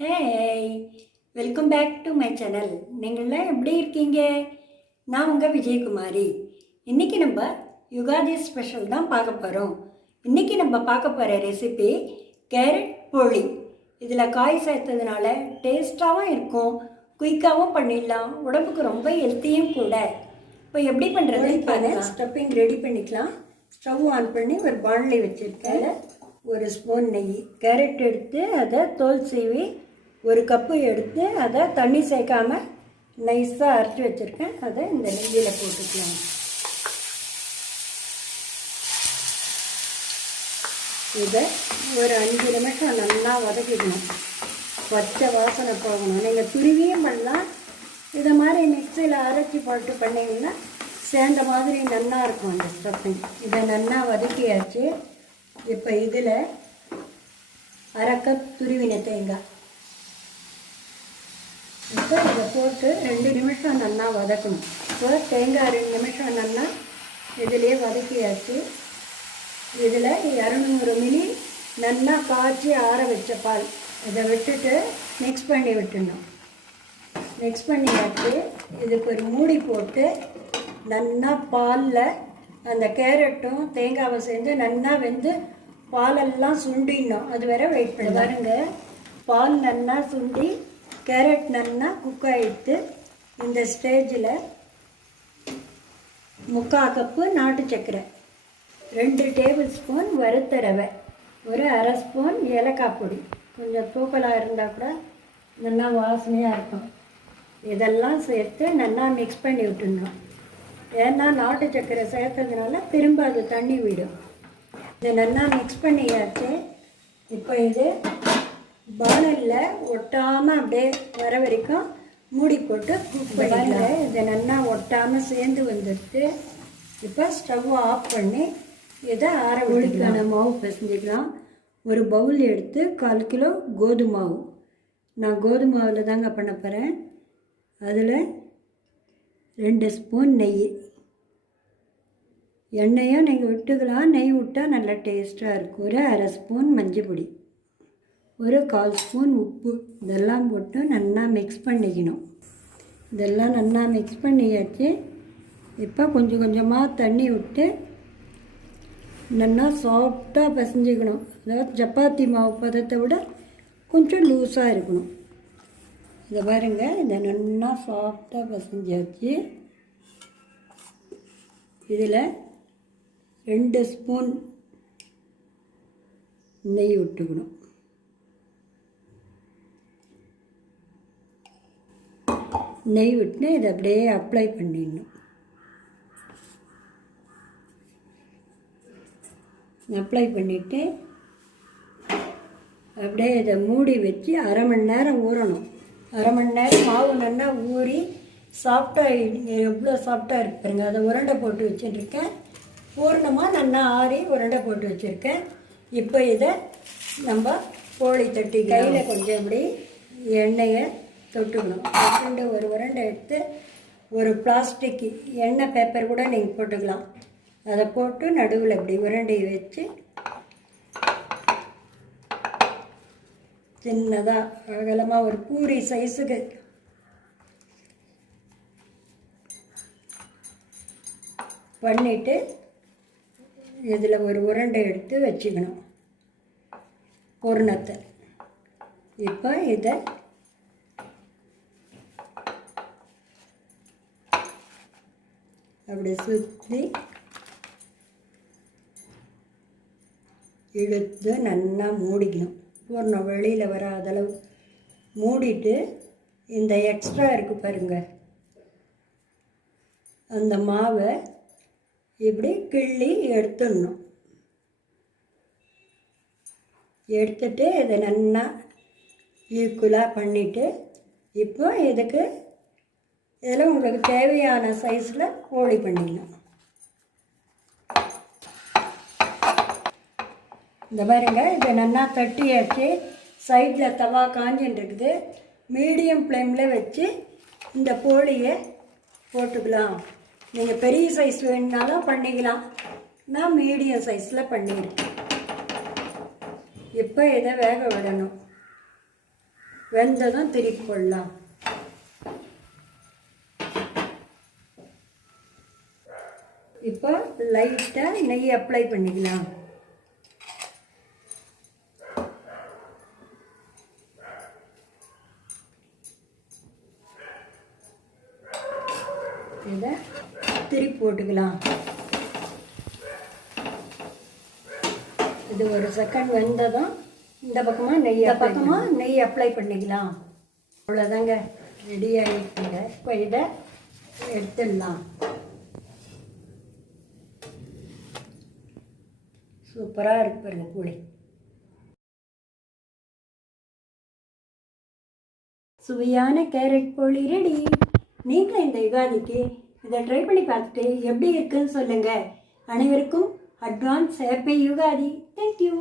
Hey, welcome back to my channel. நீங்கள்லாம் எப்படி இருக்கீங்க? நான் உங்கள் விஜயகுமாரி. இன்றைக்கி நம்ம யுகாதி ஸ்பெஷல் தான் பார்க்க போகிறோம். இன்றைக்கி நம்ம பார்க்க போகிற ரெசிபி கேரட் போலி. இதில் காய் சேர்த்ததுனால டேஸ்ட்டாகவும் இருக்கும், குயிக்காகவும் பண்ணிடலாம், உடம்புக்கு ரொம்ப ஹெல்த்தியும் கூட. இப்போ எப்படி பண்ணுறது இப்போ ஸ்டப்பிங் ரெடி பண்ணிக்கலாம். ஸ்டவ் ஆன் பண்ணி ஒரு பாண்ட்லி வச்சுருக்கேன். ஒரு ஸ்பூன் நெய், கேரட் எடுத்து அதை தோல் சீவி ஒரு கப்பு எடுத்து அதை தண்ணி சேர்க்காம நைஸாக அரைச்சி வச்சுருக்கேன். அதை இந்த நெய்யில் போட்டுக்கலாம். இதை ஒரு 5 நிமிஷம் நல்லா வதக்கிக்கணும். பச்சை வாசனை போகணும். நீங்கள் துருவியும் பண்ணலாம், இதை மாதிரி மிக்சியில் அரைச்சி போட்டு பண்ணிங்கன்னா சேர்ந்த மாதிரி நல்லா இருக்கும் அந்த ஸ்டஃபிங். இதை நல்லா வதக்கியாச்சு. இப்போ இதில் 1/2 கப் துருவின தேங்காய், இப்போ இதை போட்டு 2 நிமிஷம் நல்லா வதக்கணும். இப்போ தேங்காய் 2 நிமிஷம் நல்லா இதிலே வதக்கியாச்சு. இதில் 200 மில்லி நல்லா காய்ச்சி ஆற வச்ச பால் இதை விட்டுட்டு மிக்ஸ் பண்ணி விட்டுடணும். மிக்ஸ் பண்ணியாச்சு. இதுக்கு ஒரு மூடி போட்டு நல்லா பாலில் அந்த கேரட்டும் தேங்காவை சேர்ந்து நல்லா வெந்து பாலெல்லாம் சுண்டிடணும். அது வரை வெயிட் பண்ணி பாருங்க. பால் நல்லா சுண்டி கேரட் நல்லா குக் ஆகிடுத்து. இந்த ஸ்டேஜில் 3/4 கப்பு நாட்டு சர்க்கரை, 2 டேபிள் ஸ்பூன் வறுத்த ரவை, ஒரு 1/2 ஸ்பூன் ஏலக்காய் பொடி, கொஞ்சம் தூக்கலாக இருந்தால் கூட நல்லா வாசனையாக இருக்கும். இதெல்லாம் சேர்த்து நல்லா மிக்ஸ் பண்ணி விட்டுடணும். ஏன்னா நாட்டு சர்க்கரை சேர்த்ததுனால திரும்ப அது தண்ணி விடும். இதை நல்லா மிக்ஸ் பண்ணியாச்சு. இப்போ இது பானலில் ஒட்டாமல் அப்படியே வர வரைக்கும் மூடி போட்டு குக் பண்ணிக்கலாம். இதை நல்லா ஒட்டாமல் சேர்ந்து வந்துட்டு இப்போ ஸ்டவ் ஆஃப் பண்ணி இதை ஆற விட்டுக்கான மாவு பிசைஞ்சிக்கலாம். ஒரு பவுல் எடுத்து 1/4 கிலோ கோதுமை மாவு, நான் கோதுமை மாவில் தாங்க பண்ண போகிறேன். அதில் 2 ஸ்பூன் நெய், எண்ணெயும் நீங்கள் விட்டுக்கலாம், நெய் விட்டால் நல்லா டேஸ்ட்டாக இருக்கும். ஒரு 1/2 ஸ்பூன் மஞ்சள் பொடி, ஒரு 1/4 ஸ்பூன் உப்பு, இதெல்லாம் போட்டு நல்லா மிக்ஸ் பண்ணிக்கணும். இதெல்லாம் நல்லா மிக்ஸ் பண்ணியாச்சு. இப்போ கொஞ்சம் கொஞ்சமாக தண்ணி விட்டு நல்லா சாஃப்டாக பிசைஞ்சிக்கணும். அதாவது சப்பாத்தி மாவு பதத்தை விட கொஞ்சம் லூஸாக இருக்கணும். இதை பாருங்கள், இதை நல்லா சாஃப்டாக பிசைஞ்சாச்சு. இதில் 2 ஸ்பூன் நெய் விட்டுக்கணும். நெய் விட்டு இதை அப்படியே அப்ளை பண்ணிடணும். அப்ளை பண்ணிவிட்டு அப்படியே இதை மூடி வச்சு 1/2 மணி நேரம் ஊறணும். 1/2 மணி நேரம் மாவு நல்லா ஊறி சாஃப்டாக, எவ்வளோ சாஃப்டாக இருப்பாருங்க. அதை உருண்டை போட்டு வச்சுட்டுருக்கேன். பூர்ணமாக நல்லா ஆறி உருண்டை போட்டு வச்சுருக்கேன். இப்போ இதை நம்ம போலி தட்டி கையில் கொஞ்சம் இப்படி எண்ணெயை தொட்டுக்கணும். தொட்டுண்டு ஒரு உருண்டை எடுத்து ஒரு பிளாஸ்டிக் எண்ணெய் பேப்பர் கூட நீங்கள் போட்டுக்கலாம். அதை போட்டு நடுவில் இப்படி உருண்டையை வச்சு சின்னதாக அகலமாக ஒரு பூரி சைஸுக்கு பண்ணிவிட்டு இதில் ஒரு உருண்டை எடுத்து வச்சுக்கணும் பூர்ணத்தை. இப்போ இதை அப்படி சுற்றி இழுத்து நல்லா மூடிக்கணும். பூர்ணம் வெளியில் வராதளவு மூடிட்டு இந்த எக்ஸ்ட்ரா இருக்குது பாருங்கள், அந்த மாவை இப்படி கிள்ளி எடுத்துடணும். எடுத்துட்டு இதை நல்லா ஈக்குவலாக பண்ணிவிட்டு இப்போ இதுக்கு இதில் உங்களுக்கு தேவையான சைஸில் போலி பண்ணிடலாம். இந்த பாருங்க, இதை நல்லா தட்டியாச்சு. சைடில் தவா காஞ்சின்னு இருக்குது. மீடியம் ஃப்ளேமில் வச்சு இந்த போலியை போட்டுக்கலாம். நீங்கள் பெரிய சைஸ் வேணுனாலும் பண்ணிக்கலாம், நான் மீடியம் சைஸில் பண்ணியிருக்கேன். இப்போ இதை வேக விடணும். வெந்ததும் திருப்பி போடலாம். இப்போ லைட்டாக நெய் அப்ளை பண்ணிக்கலாம். இதை திருப்பி போட்டுக்கலாம். இது ஒரு செகண்ட் வெந்ததும் இந்த பக்கமாக நெய் அப்ளை பண்ணிக்கலாம். அவ்வளோதாங்க, ரெடி ஆகிட்டுங்க. இப்போ இதை எடுத்துடலாம். சூப்பராக இருக்கு பாருங்க போலி. சுவையான கேரட் போலி ரெடி. நீங்களும் இந்த யுகாதிக்கு இதை ட்ரை பண்ணி பார்த்துட்டு எப்படி இருக்குன்னு சொல்லுங்கள். அனைவருக்கும் அட்வான்ஸ் ஹேப்பி யுகாதி. தேங்க்யூ.